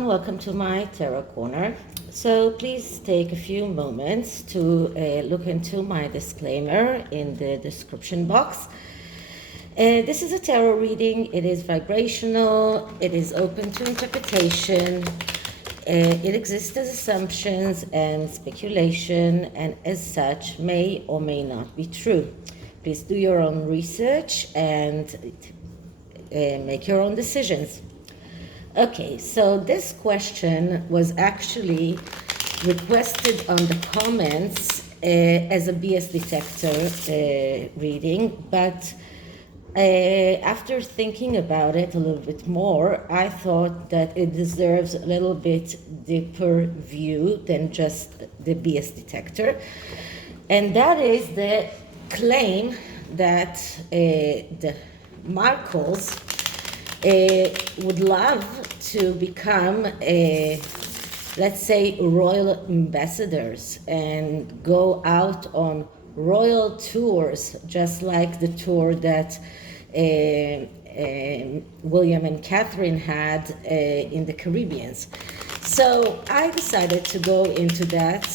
everyone, welcome to my Tarot Corner. So please take a few moments to look into my disclaimer in the description box. This is a tarot reading. It is vibrational, it is open to interpretation, it exists as assumptions and speculation, and as such may or may not be true. Please do your own research and make your own decisions. Okay, so this question was actually requested on the comments as a BS detector reading, but after thinking about it a little bit more, I thought that it deserves a little bit deeper view than just the BS detector, and that is the claim that the markles would love to become, let's say, royal ambassadors and go out on royal tours, just like the tour that William and Catherine had in the Caribbean. So I decided to go into that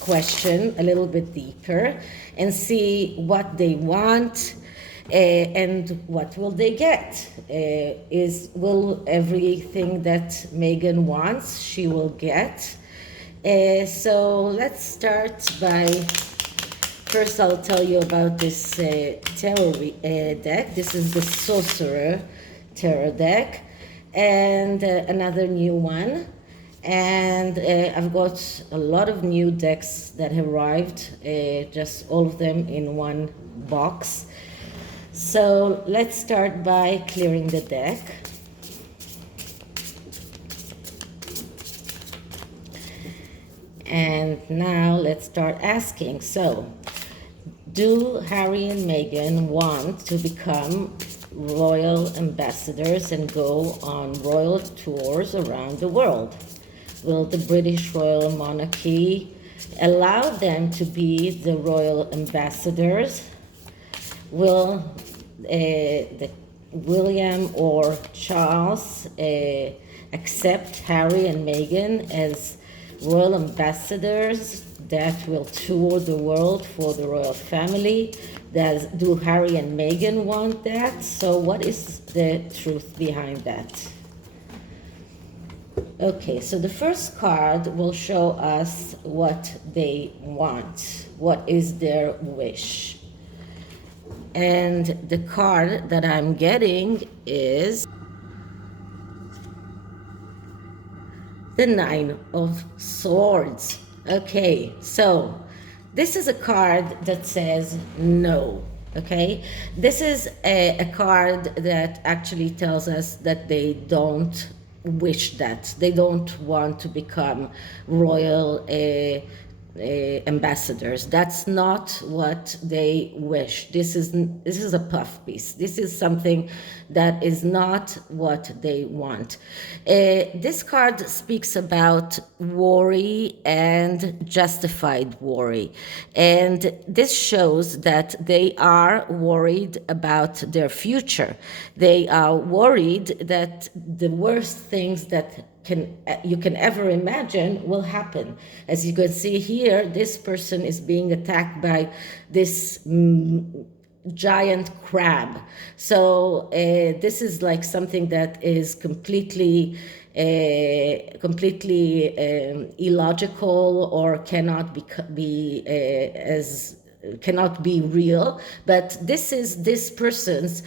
question a little bit deeper and see what they want. And what will they get? Will everything that Meghan wants, she will get? So let's start by, first I'll tell you about this tarot deck. This is the Sorcerer tarot deck, and another new one. And I've got a lot of new decks that have arrived, just all of them in one box. So let's start by clearing the deck. And now let's start asking. So, do Harry and Meghan want to become royal ambassadors and go on royal tours around the world? Will the British royal monarchy allow them to be the royal ambassadors? Will William or Charles accept Harry and Meghan as royal ambassadors that will tour the world for the royal family? Do Harry and Meghan want that? So what is the truth behind that? Okay, so the first card will show us what they want. What is their wish? And the card that I'm getting is the Nine of Swords. Okay, so this is a card that says no. Okay, this is a card that actually tells us that they don't wish that. They don't want to become royal ambassadors. That's not what they wish. This is a puff piece. This is something that is not what they want. This card speaks about worry and justified worry, and this shows that they are worried about their future. They are worried that the worst things that you can ever imagine will happen. As you can see here, this person is being attacked by this giant crab. So this is like something that is completely illogical, or cannot be real, but this is this person's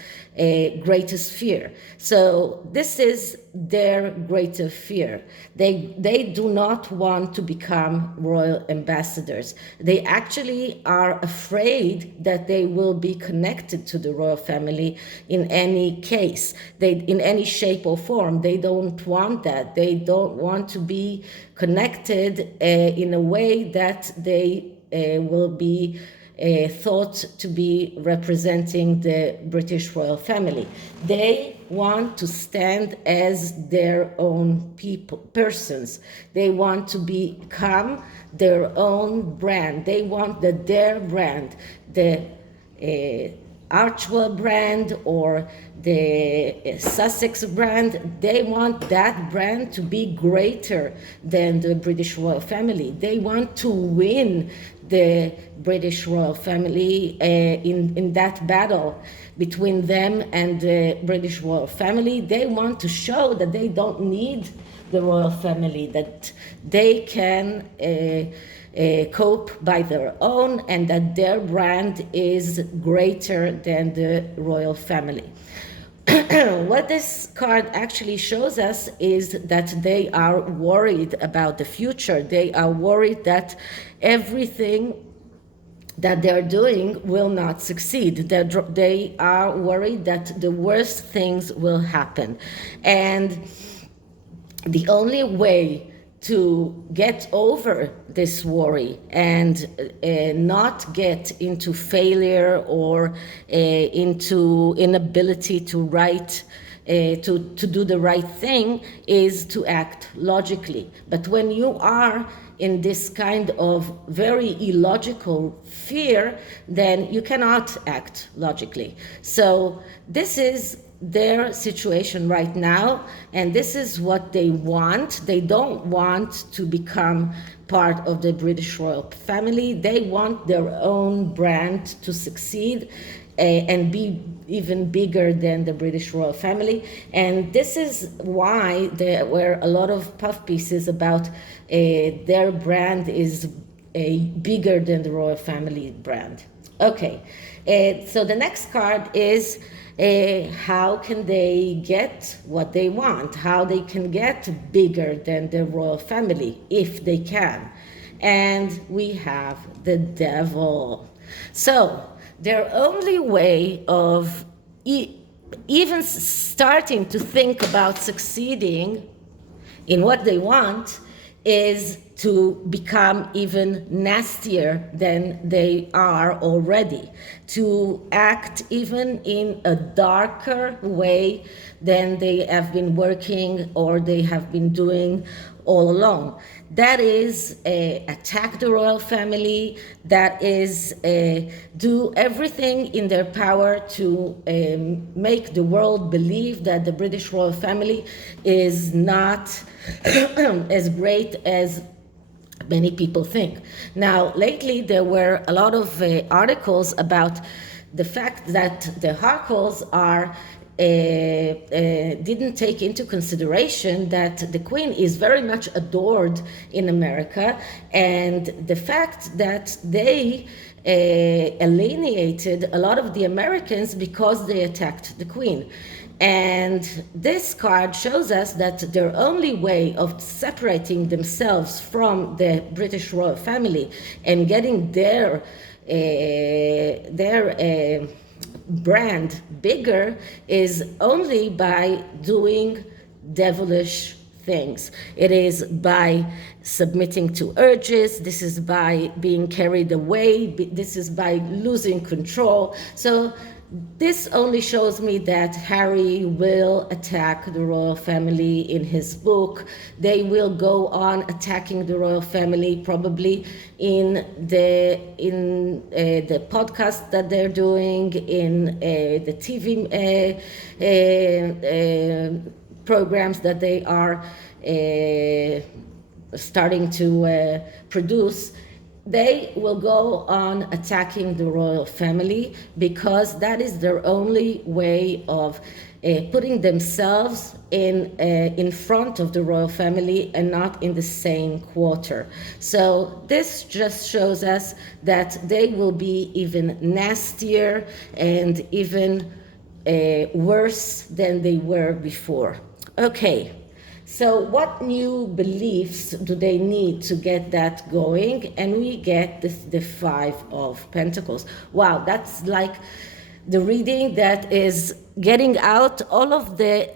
greatest fear. So this is their greatest fear. They do not want to become royal ambassadors. They actually are afraid that they will be connected to the royal family in any case, in any shape or form. They don't want that. They don't want to be connected in a way that they will be thought to be representing the British royal family. They want to stand as their own persons. They want to become their own brand. They want that their brand, the Archwell brand or the Sussex brand. They want that brand to be greater than the British royal family. They want to win the British royal family in that battle between them and the British royal family. They want to show that they don't need the royal family, that they can cope by their own, and that their brand is greater than the royal family. What this card actually shows us is that they are worried about the future. They are worried that everything that they're doing will not succeed. They are worried that the worst things will happen. And the only way to get over this worry and not get into failure or into inability to do the right thing is to act logically. But when you are in this kind of very illogical fear, then you cannot act logically. So this is their situation right now, and this is what they want. They don't want to become part of the British royal family. They want their own brand to succeed and be even bigger than the British royal family. And this is why there were a lot of puff pieces about their brand is bigger than the royal family brand. Okay, so the next card is how can they get what they want, how they can get bigger than the royal family, if they can. And we have the devil. So their only way of even starting to think about succeeding in what they want is to become even nastier than they are already, to act even in a darker way than they have been working or they have been doing all along. That is attack the royal family, that is do everything in their power to make the world believe that the British royal family is not as great as many people think. Now, lately there were a lot of articles about the fact that the Harkles are didn't take into consideration that the Queen is very much adored in America, and the fact that they alienated a lot of the Americans because they attacked the Queen. And this card shows us that their only way of separating themselves from the British royal family and getting their brand bigger is only by doing devilish things. It is by submitting to urges. This is by being carried away. This is by losing control. So this only shows me that Harry will attack the royal family in his book. They will go on attacking the royal family probably in the podcast that they're doing, in the TV programs that they are starting to produce. They will go on attacking the royal family because that is their only way of putting themselves in front of the royal family and not in the same quarter. So this just shows us that they will be even nastier and even worse than they were before. Okay. So what new beliefs do they need to get that going? And we get the Five of Pentacles. Wow, that's like the reading that is getting out all of the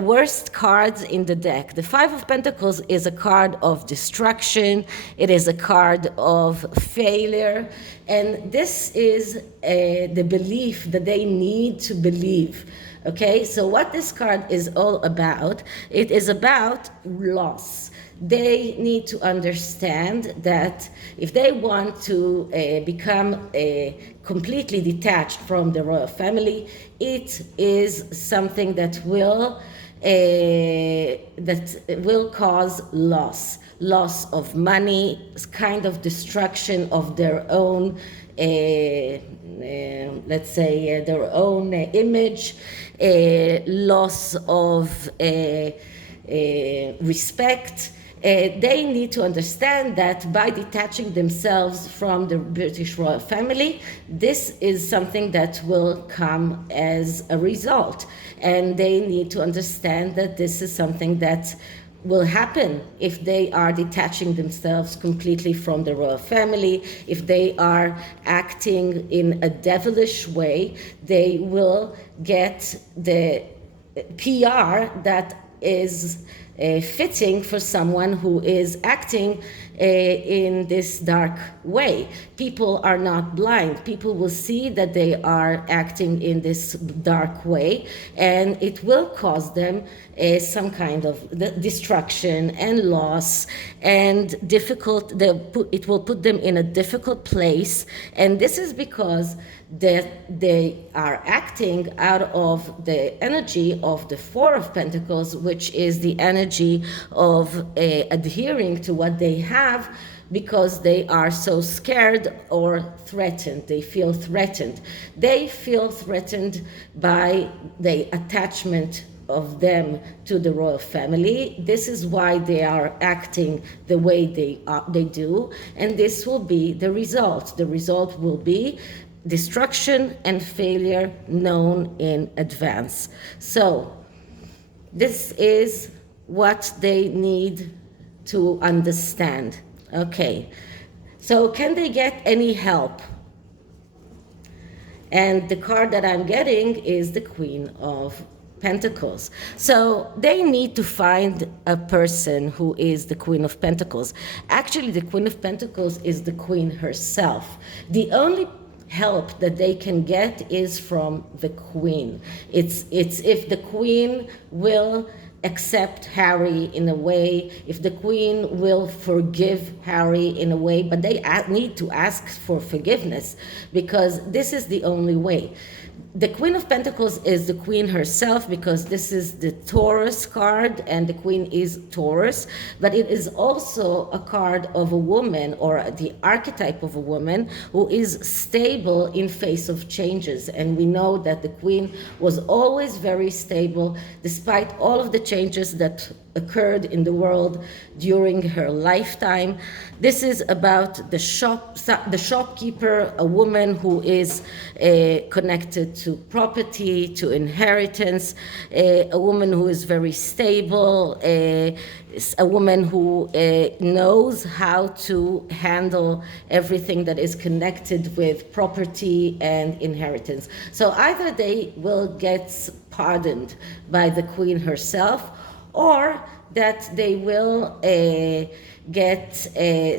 worst cards in the deck. The Five of Pentacles is a card of destruction. It is a card of failure. And this is the belief that they need to believe. Okay, so what this card is all about, it is about loss. They need to understand that if they want to become completely detached from the royal family, it is something that will cause loss of money, kind of destruction of their own let's say their own image, loss of respect. They need to understand that by detaching themselves from the British royal family, this is something that will come as a result. And they need to understand that this is something that will happen if they are detaching themselves completely from the royal family. If they are acting in a devilish way, they will get the PR that is fitting for someone who is acting in this dark way. People are not blind. People will see that they are acting in this dark way, and it will cause them some kind of destruction and loss and difficult. It will put them in a difficult place, and this is because that they are acting out of the energy of the Four of Pentacles, which is the energy of adhering to what they have, because they are so scared or threatened. They feel threatened. They feel threatened by the attachment of them to the royal family. This is why they are acting the way they do, and this will be the result. The result will be destruction and failure known in advance. So this is what they need to understand. Okay, so can they get any help? And the card that I'm getting is the Queen of Pentacles. So they need to find a person who is the Queen of Pentacles. Actually, the Queen of Pentacles is the Queen herself. The only help that they can get is from the Queen. It's if the Queen will accept Harry in a way, if the Queen will forgive Harry in a way, but they need to ask for forgiveness, because this is the only way. The Queen of Pentacles is the Queen herself, because this is the Taurus card and the Queen is Taurus, but it is also a card of a woman, or the archetype of a woman who is stable in face of changes. And we know that the Queen was always very stable despite all of the changes that occurred in the world during her lifetime. This is about the shopkeeper, a woman who is connected to property, to inheritance, a woman who is very stable, a woman who knows how to handle everything that is connected with property and inheritance. So either they will get pardoned by the Queen herself, or that they will get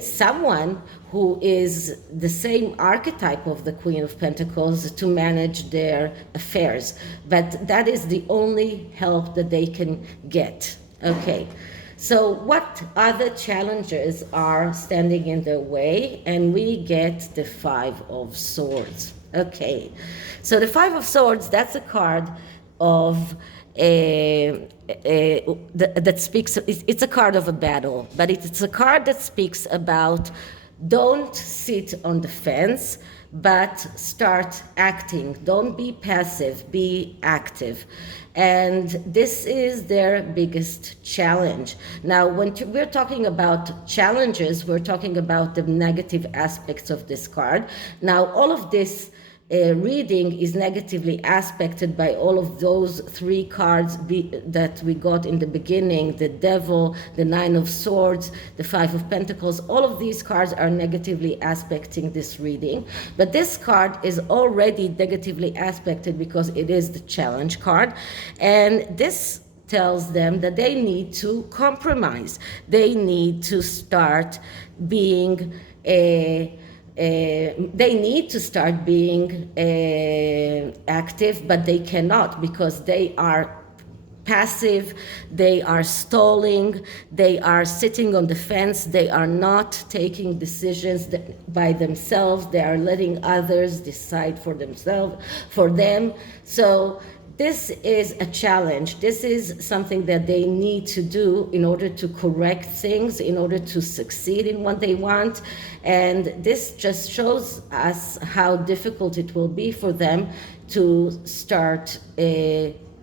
someone who is the same archetype of the Queen of Pentacles to manage their affairs. But that is the only help that they can get. Okay, so what other challenges are standing in their way? And we get the Five of Swords. Okay, so the Five of Swords, that's a card of that speaks, it's a card of a battle, but it's a card that speaks about don't sit on the fence, but start acting. Don't be passive, be active. And this is their biggest challenge. Now, when we're talking about challenges, we're talking about the negative aspects of this card. Now, all of this reading is negatively aspected by all of those three cards that we got in the beginning: the Devil, the Nine of Swords, the Five of Pentacles. All of these cards are negatively aspecting this reading, but this card is already negatively aspected because it is the challenge card, and this tells them that they need to compromise. They need to start being they need to start being active, but they cannot because they are passive, they are stalling, they are sitting on the fence, they are not taking decisions by themselves, they are letting others decide for themselves, for them. So this is a challenge. This is something that they need to do in order to correct things, in order to succeed in what they want. And this just shows us how difficult it will be for them to start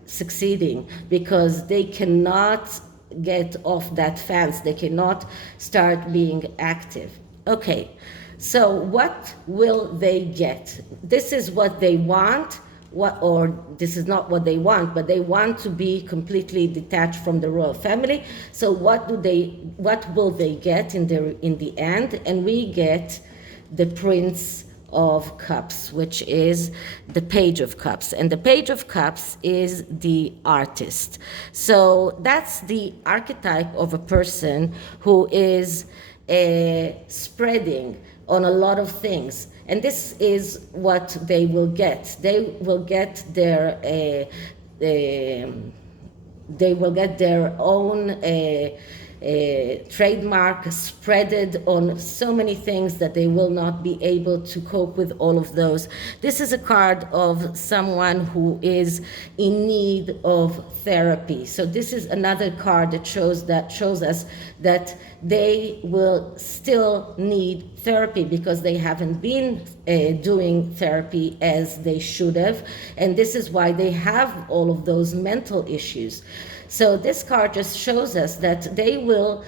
succeeding, because they cannot get off that fence, they cannot start being active. Okay, so what will they get? This is what they want, or this is not what they want, but they want to be completely detached from the royal family. So what will they get in the end? And we get the Prince of Cups, which is the Page of Cups. And the Page of Cups is the artist. So that's the archetype of a person who is spreading on a lot of things. And this is what they will get. They will get their own trademark spreaded on so many things that they will not be able to cope with all of those. This is a card of someone who is in need of therapy. So this is another card that shows us that they will still need therapy because they haven't been doing therapy as they should have, and this is why they have all of those mental issues. So this card just shows us that they will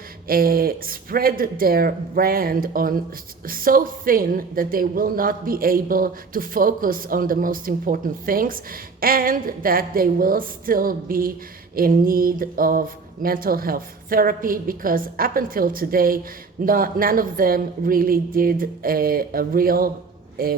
spread their brand on so thin that they will not be able to focus on the most important things, and that they will still be in need of mental health therapy, because up until today, none of them really did a real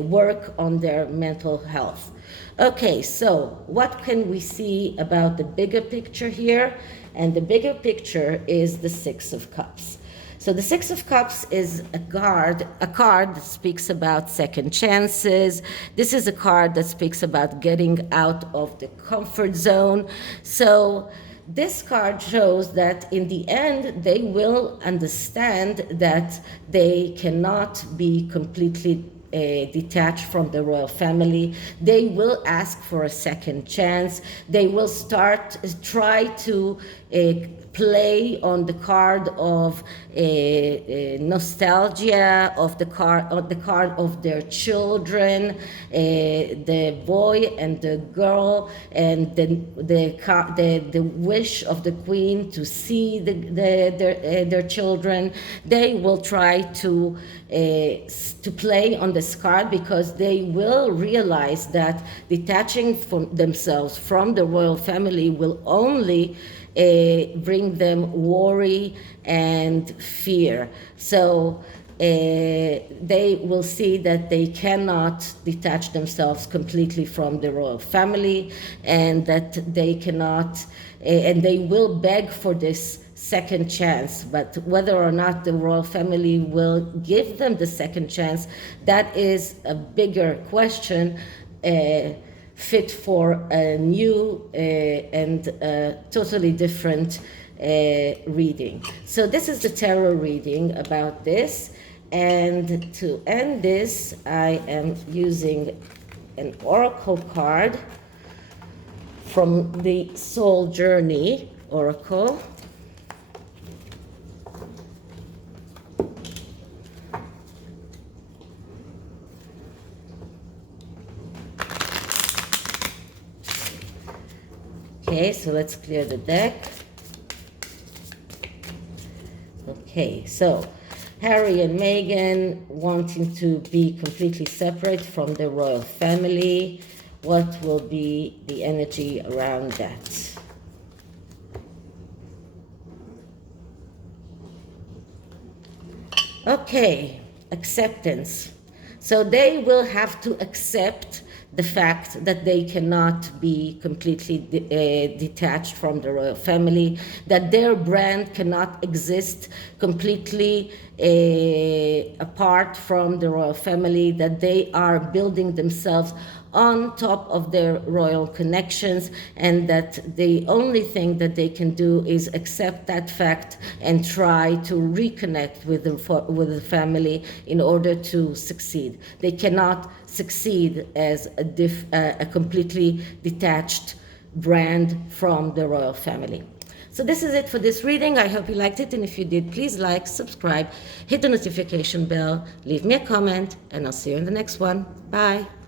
work on their mental health. Okay, so what can we see about the bigger picture here? And the bigger picture is the Six of Cups. So the Six of Cups is a card that speaks about second chances. This is a card that speaks about getting out of the comfort zone. So this card shows that in the end, they will understand that they cannot be completely detached from the royal family. They will ask for a second chance. They will try to play on the card of nostalgia, of the card of their children, the boy and the girl, and the wish of the queen to see their children. They will try to play on this card because they will realize that detaching themselves from the royal family will only bring them worry and fear. So they will see that they cannot detach themselves completely from the royal family, and that they cannot, and they will beg for this second chance. But whether or not the royal family will give them the second chance, that is a bigger question, fit for a new and totally different reading. So this is the tarot reading about this. And to end this, I am using an oracle card from the Soul Journey Oracle. Okay, so let's clear the deck. Okay, so Harry and Meghan wanting to be completely separate from the royal family. What will be the energy around that? Okay, acceptance. So they will have to accept the fact that they cannot be completely detached from the royal family, that their brand cannot exist completely apart from the royal family, that they are building themselves on top of their royal connections, and that the only thing that they can do is accept that fact and try to reconnect with the family in order to succeed. They cannot succeed as a completely detached brand from the royal family. So this is it for this reading. I hope you liked it, and if you did, please like, subscribe, hit the notification bell, leave me a comment, and I'll see you in the next one. Bye.